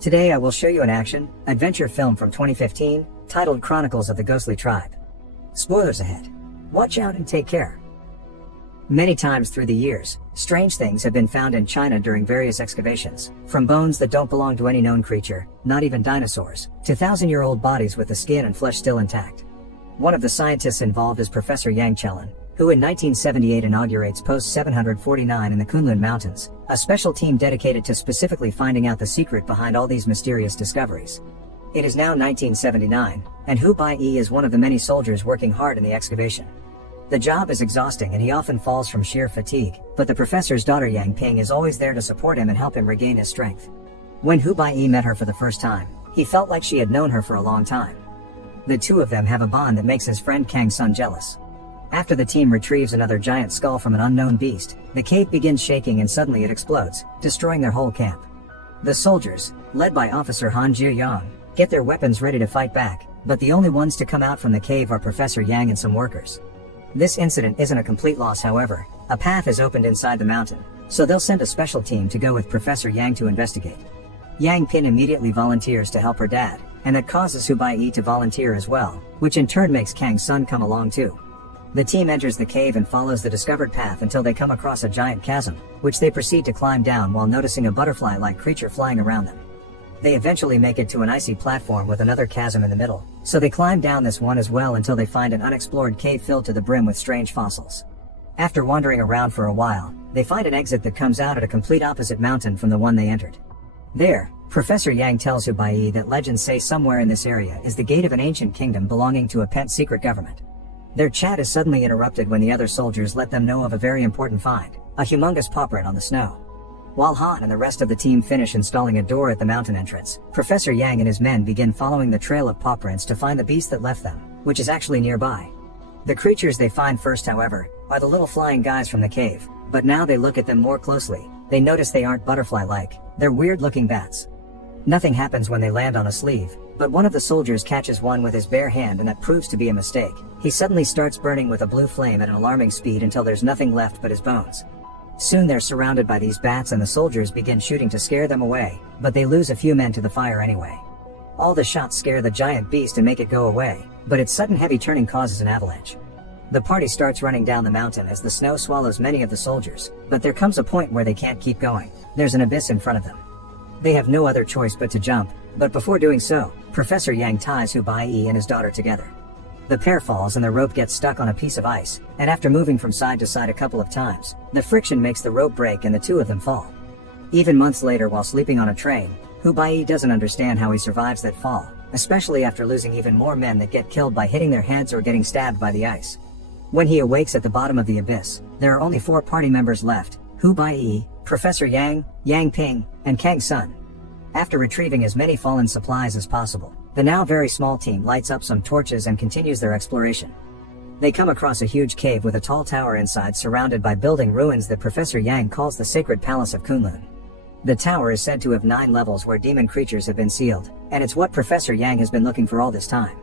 Today I will show you an action-adventure film from 2015, titled Chronicles of the Ghostly Tribe. Spoilers ahead. Watch out and take care. Many times through the years, strange things have been found in China during various excavations, from bones that don't belong to any known creature, not even dinosaurs, to thousand-year-old bodies with the skin and flesh still intact. One of the scientists involved is Professor Yang Chelin, who in 1978 inaugurates Post 749 in the Kunlun Mountains, a special team dedicated to specifically finding out the secret behind all these mysterious discoveries. It is now 1979, and Hu Bai-yi is one of the many soldiers working hard in the excavation. The job is exhausting and he often falls from sheer fatigue, but the professor's daughter Yang Ping is always there to support him and help him regain his strength. When Hu Bai-yi met her for the first time, he felt like she had known her for a long time. The two of them have a bond that makes his friend Kang Sun jealous. After the team retrieves another giant skull from an unknown beast, the cave begins shaking and suddenly it explodes, destroying their whole camp. The soldiers, led by Officer Han Jiuyang, get their weapons ready to fight back, but the only ones to come out from the cave are Professor Yang and some workers. This incident isn't a complete loss, however. A path is opened inside the mountain, so they'll send a special team to go with Professor Yang to investigate. Yang Ping immediately volunteers to help her dad, and that causes Hu Bai-yi to volunteer as well, which in turn makes Kang's son come along too. The team enters the cave and follows the discovered path until they come across a giant chasm, which they proceed to climb down while noticing a butterfly-like creature flying around them. They eventually make it to an icy platform with another chasm in the middle, so they climb down this one as well until they find an unexplored cave filled to the brim with strange fossils. After wandering around for a while, they find an exit that comes out at a complete opposite mountain from the one they entered. There, Professor Yang tells Hu Bai-yi that legends say somewhere in this area is the gate of an ancient kingdom belonging to a pet secret government. Their chat is suddenly interrupted when the other soldiers let them know of a very important find, a humongous paw print on the snow. While Han and the rest of the team finish installing a door at the mountain entrance, Professor Yang and his men begin following the trail of paw prints to find the beast that left them, which is actually nearby. The creatures they find first, however, are the little flying guys from the cave, but now they look at them more closely, they notice they aren't butterfly-like, they're weird-looking bats. Nothing happens when they land on a sleeve, but one of the soldiers catches one with his bare hand and that proves to be a mistake. He suddenly starts burning with a blue flame at an alarming speed until there's nothing left but his bones. Soon they're surrounded by these bats and the soldiers begin shooting to scare them away, but they lose a few men to the fire anyway. All the shots scare the giant beast and make it go away, but its sudden heavy turning causes an avalanche. The party starts running down the mountain as the snow swallows many of the soldiers, but there comes a point where they can't keep going. There's an abyss in front of them. They have no other choice but to jump, but before doing so, Professor Yang ties Hu Bai-yi and his daughter together. The pair falls and the rope gets stuck on a piece of ice, and after moving from side to side a couple of times, the friction makes the rope break and the two of them fall. Even months later while sleeping on a train, Hu Bai-yi doesn't understand how he survives that fall, especially after losing even more men that get killed by hitting their heads or getting stabbed by the ice. When he awakes at the bottom of the abyss, there are only 4 party members left: Hu Bai-yi, Professor Yang, Yang Ping, and Kang Sun. After retrieving as many fallen supplies as possible, the now very small team lights up some torches and continues their exploration. They come across a huge cave with a tall tower inside surrounded by building ruins that Professor Yang calls the Sacred Palace of Kunlun. The tower is said to have 9 levels where demon creatures have been sealed, and it's what Professor Yang has been looking for all this time.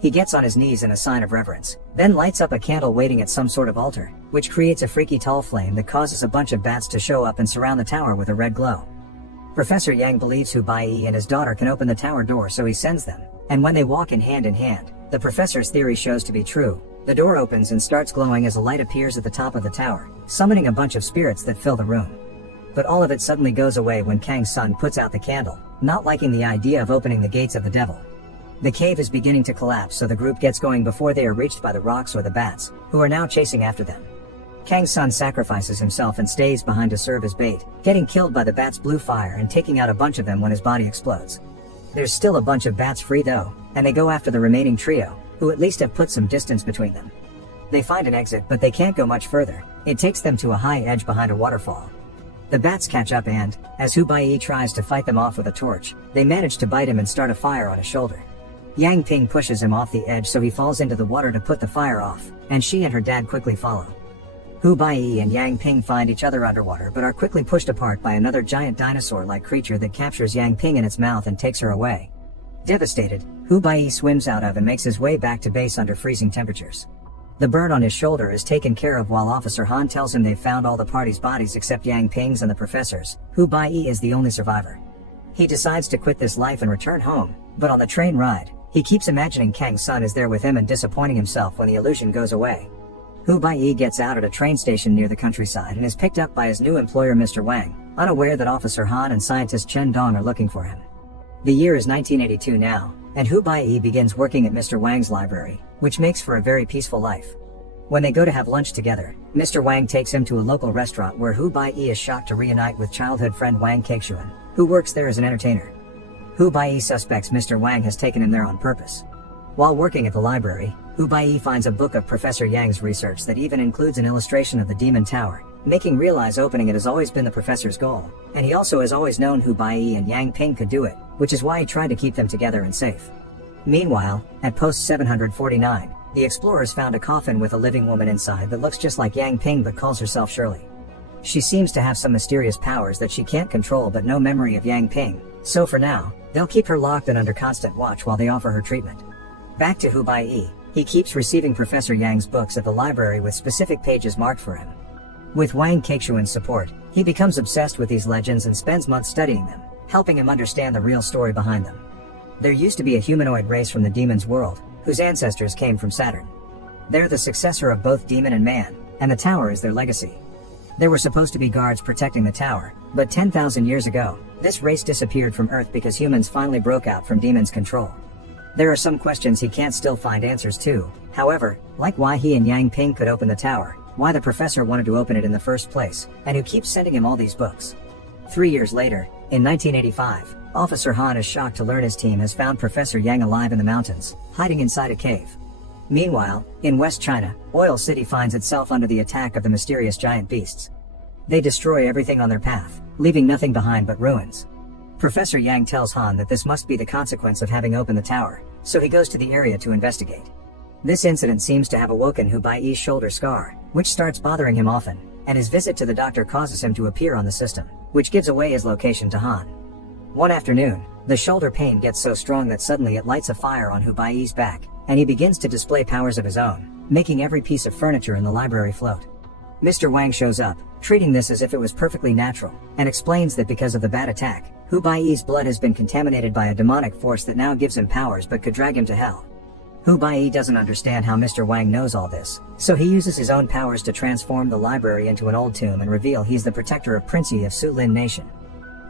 He gets on his knees in a sign of reverence, then lights up a candle waiting at some sort of altar, which creates a freaky tall flame that causes a bunch of bats to show up and surround the tower with a red glow. Professor Yang believes Hu Bai-yi and his daughter can open the tower door, so he sends them, and when they walk in hand, the professor's theory shows to be true. The door opens and starts glowing as a light appears at the top of the tower, summoning a bunch of spirits that fill the room. But all of it suddenly goes away when Kang's son puts out the candle, not liking the idea of opening the gates of the devil. The cave is beginning to collapse, so the group gets going before they are reached by the rocks or the bats, who are now chasing after them. Kang's son sacrifices himself and stays behind to serve as bait, getting killed by the bats' blue fire and taking out a bunch of them when his body explodes. There's still a bunch of bats free though, and they go after the remaining trio, who at least have put some distance between them. They find an exit, but they can't go much further. It takes them to a high edge behind a waterfall. The bats catch up and, as Hu Bai-yi tries to fight them off with a torch, they manage to bite him and start a fire on his shoulder. Yang Ping pushes him off the edge so he falls into the water to put the fire off, and she and her dad quickly follow. Hu Bai-yi and Yang Ping find each other underwater but are quickly pushed apart by another giant dinosaur-like creature that captures Yang Ping in its mouth and takes her away. Devastated, Hu Bai-yi swims out of and makes his way back to base under freezing temperatures. The burn on his shoulder is taken care of while Officer Han tells him they've found all the party's bodies except Yang Ping's and the professor's. Hu Bai-yi is the only survivor. He decides to quit this life and return home, but on the train ride, he keeps imagining Kang's son is there with him and disappointing himself when the illusion goes away. Hu Baiyi gets out at a train station near the countryside and is picked up by his new employer Mr. Wang, unaware that Officer Han and scientist Chen Dong are looking for him. The year is 1982 now, and Hu Baiyi begins working at Mr. Wang's library, which makes for a very peaceful life. When they go to have lunch together, Mr. Wang takes him to a local restaurant where Hu Baiyi is shocked to reunite with childhood friend Wang Kexuan, who works there as an entertainer. Hu Baiyi suspects Mr. Wang has taken him there on purpose. While working at the library, Hu Baiyi finds a book of Professor Yang's research that even includes an illustration of the Demon Tower, making realize opening it has always been the professor's goal, and he also has always known Hu Baiyi and Yang Ping could do it, which is why he tried to keep them together and safe. Meanwhile, at post 749, the explorers found a coffin with a living woman inside that looks just like Yang Ping but calls herself Shirley. She seems to have some mysterious powers that she can't control but no memory of Yang Ping, so for now, they'll keep her locked and under constant watch while they offer her treatment. Back to Hu Baiyi, he keeps receiving Professor Yang's books at the library with specific pages marked for him. With Wang Kexuan's support, he becomes obsessed with these legends and spends months studying them, helping him understand the real story behind them. There used to be a humanoid race from the demon's world, whose ancestors came from Saturn. They're the successor of both demon and man, and the tower is their legacy. There were supposed to be guards protecting the tower, but 10,000 years ago, this race disappeared from Earth because humans finally broke out from demons' control. There are some questions he can't still find answers to, however, like why he and Yang Ping could open the tower, why the professor wanted to open it in the first place, and who keeps sending him all these books. 3 years later, in 1985, Officer Han is shocked to learn his team has found Professor Yang alive in the mountains, hiding inside a cave. Meanwhile, in West China, Oil City finds itself under the attack of the mysterious giant beasts. They destroy everything on their path, leaving nothing behind but ruins. Professor Yang tells Han that this must be the consequence of having opened the tower, so he goes to the area to investigate. This incident seems to have awoken Hu Baiyi's shoulder scar, which starts bothering him often, and his visit to the doctor causes him to appear on the system, which gives away his location to Han. One afternoon, the shoulder pain gets so strong that suddenly it lights a fire on Hu Baiyi's back, and he begins to display powers of his own, making every piece of furniture in the library float. Mr. Wang shows up, treating this as if it was perfectly natural, and explains that because of the bad attack, Hu Baiyi's blood has been contaminated by a demonic force that now gives him powers but could drag him to hell. Hu Baiyi doesn't understand how Mr. Wang knows all this, so he uses his own powers to transform the library into an old tomb and reveal he's the protector of Princey of Su-Lin Nation.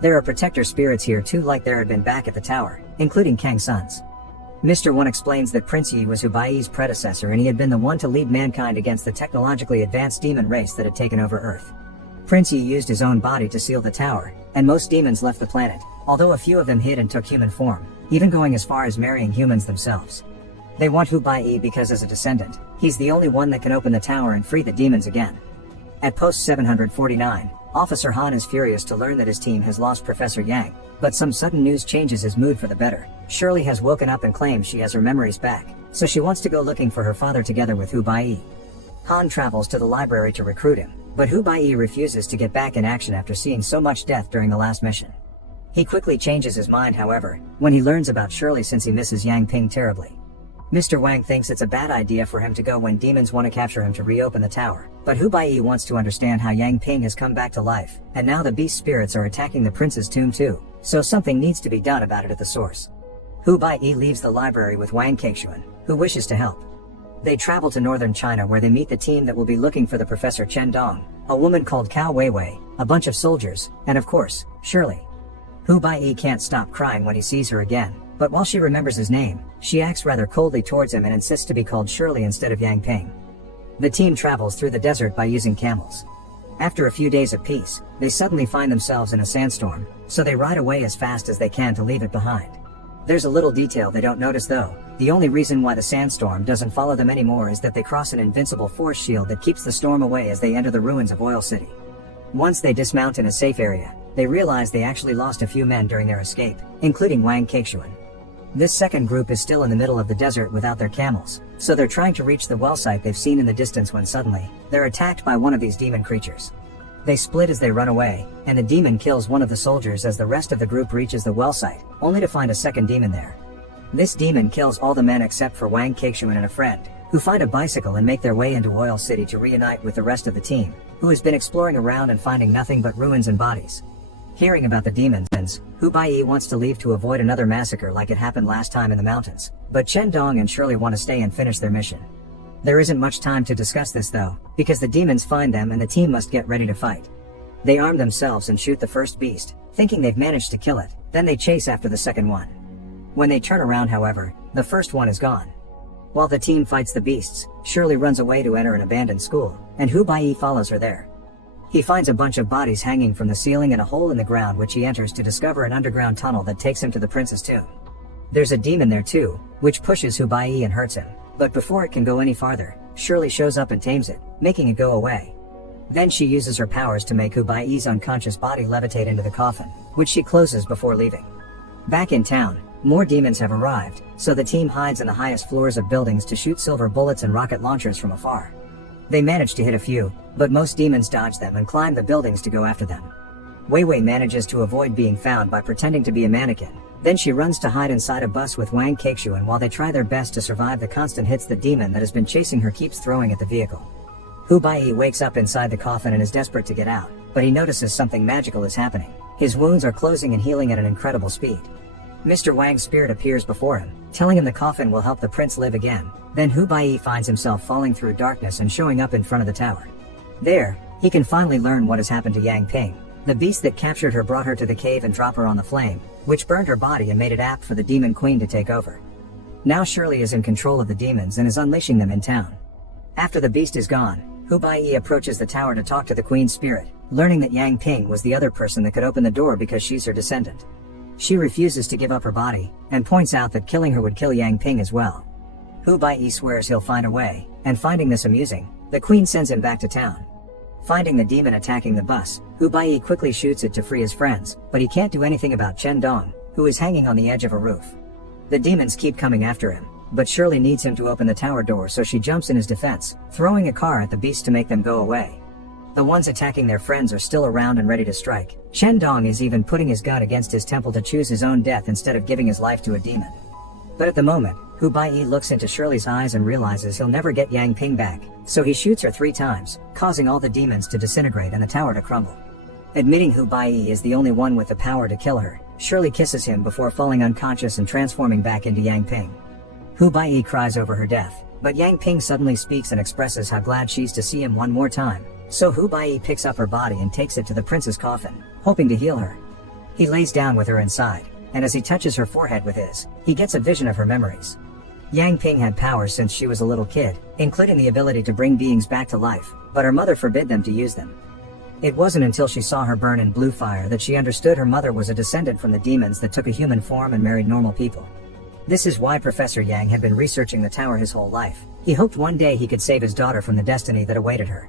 There are protector spirits here too, like there had been back at the tower, including Kang's sons. Mr. One explains that Princey was Hu Baiyi's predecessor and he had been the one to lead mankind against the technologically advanced demon race that had taken over Earth. Princey used his own body to seal the tower, and most demons left the planet, although a few of them hid and took human form, even going as far as marrying humans themselves. They want Hu Baiyi because as a descendant, he's the only one that can open the tower and free the demons again. At post 749, Officer Han is furious to learn that his team has lost Professor Yang, but some sudden news changes his mood for the better. Shirley has woken up and claims she has her memories back, so she wants to go looking for her father together with Hu Baiyi. Han travels to the library to recruit him, but Hu Baiyi refuses to get back in action after seeing so much death during the last mission. He quickly changes his mind, however, when he learns about Shirley since he misses Yang Ping terribly. Mr. Wang thinks it's a bad idea for him to go when demons want to capture him to reopen the tower, but Hu Baiyi wants to understand how Yang Ping has come back to life, and now the beast spirits are attacking the prince's tomb too, so something needs to be done about it at the source. Hu Baiyi leaves the library with Wang Kexuan, who wishes to help. They travel to northern China where they meet the team that will be looking for the Professor Chen Dong, a woman called Cao Weiwei, a bunch of soldiers, and of course, Shirley. Hu Baiyi can't stop crying when he sees her again, but while she remembers his name, she acts rather coldly towards him and insists to be called Shirley instead of Yang Ping. The team travels through the desert by using camels. After a few days of peace, they suddenly find themselves in a sandstorm, so they ride away as fast as they can to leave it behind. There's a little detail they don't notice though. The only reason why the sandstorm doesn't follow them anymore is that they cross an invincible force shield that keeps the storm away as they enter the ruins of Oil City. Once they dismount in a safe area, they realize they actually lost a few men during their escape, including Wang Kexuan. This second group is still in the middle of the desert without their camels, so they're trying to reach the well site they've seen in the distance when suddenly, they're attacked by one of these demon creatures. They split as they run away, and the demon kills one of the soldiers as the rest of the group reaches the well site, only to find a second demon there. This demon kills all the men except for Wang Kexuan and a friend, who find a bicycle and make their way into Oil City to reunite with the rest of the team, who has been exploring around and finding nothing but ruins and bodies. Hearing about the demons, Hu Baiyi wants to leave to avoid another massacre like it happened last time in the mountains, but Chen Dong and Shirley want to stay and finish their mission. There isn't much time to discuss this though, because the demons find them and the team must get ready to fight. They arm themselves and shoot the first beast, thinking they've managed to kill it, then they chase after the second one. When they turn around however, the first one is gone. While the team fights the beasts, Shirley runs away to enter an abandoned school, and Hu Baiyi follows her there. He finds a bunch of bodies hanging from the ceiling and a hole in the ground which he enters to discover an underground tunnel that takes him to the prince's tomb. There's a demon there too, which pushes Hu Baiyi and hurts him, but before it can go any farther, Shirley shows up and tames it, making it go away. Then she uses her powers to make Hu Baiyi's unconscious body levitate into the coffin, which she closes before leaving. Back in town, more demons have arrived, so the team hides in the highest floors of buildings to shoot silver bullets and rocket launchers from afar. They manage to hit a few, but most demons dodge them and climb the buildings to go after them. Wei Wei manages to avoid being found by pretending to be a mannequin. Then she runs to hide inside a bus with Wang Kexu, and while they try their best to survive the constant hits the demon that has been chasing her keeps throwing at the vehicle. Hu Baiyi wakes up inside the coffin and is desperate to get out, but he notices something magical is happening. His wounds are closing and healing at an incredible speed. Mr. Wang's spirit appears before him, telling him the coffin will help the prince live again. Then Hu Baiyi finds himself falling through darkness and showing up in front of the tower. There, he can finally learn what has happened to Yang Ping. The beast that captured her brought her to the cave and dropped her on the flame, which burned her body and made it apt for the demon queen to take over. Now Shirley is in control of the demons and is unleashing them in town. After the beast is gone, Hu Baiyi approaches the tower to talk to the queen's spirit, learning that Yang Ping was the other person that could open the door because she's her descendant. She refuses to give up her body, and points out that killing her would kill Yang Ping as well. Hu Baiyi swears he'll find a way, and finding this amusing, the queen sends him back to town. Finding the demon attacking the bus, Hu Baiyi quickly shoots it to free his friends, but he can't do anything about Chen Dong, who is hanging on the edge of a roof. The demons keep coming after him, but Shirley needs him to open the tower door, so she jumps in his defense, throwing a car at the beast to make them go away. The ones attacking their friends are still around and ready to strike. Chen Dong is even putting his gun against his temple to choose his own death instead of giving his life to a demon. But at the moment, Hu Baiyi looks into Shirley's eyes and realizes he'll never get Yang Ping back, so he shoots her 3 times, causing all the demons to disintegrate and the tower to crumble. Admitting Hu Baiyi is the only one with the power to kill her, Shirley kisses him before falling unconscious and transforming back into Yang Ping. Hu Baiyi cries over her death, but Yang Ping suddenly speaks and expresses how glad she's to see him one more time. So Hu Baiyi picks up her body and takes it to the prince's coffin, hoping to heal her. He lays down with her inside, and as he touches her forehead with his, he gets a vision of her memories. Yang Ping had powers since she was a little kid, including the ability to bring beings back to life, but her mother forbid them to use them. It wasn't until she saw her burn in blue fire that she understood her mother was a descendant from the demons that took a human form and married normal people. This is why Professor Yang had been researching the tower his whole life. He hoped one day he could save his daughter from the destiny that awaited her.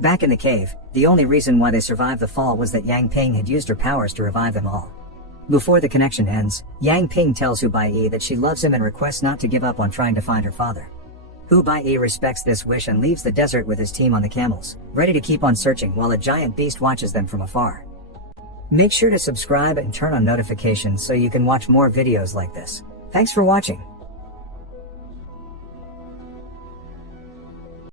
Back in the cave, the only reason why they survived the fall was that Yang Ping had used her powers to revive them all. Before the connection ends, Yang Ping tells Hu Baiyi that she loves him and requests not to give up on trying to find her father. Hu Baiyi respects this wish and leaves the desert with his team on the camels, ready to keep on searching while a giant beast watches them from afar. Make sure to subscribe and turn on notifications so you can watch more videos like this. Thanks for watching.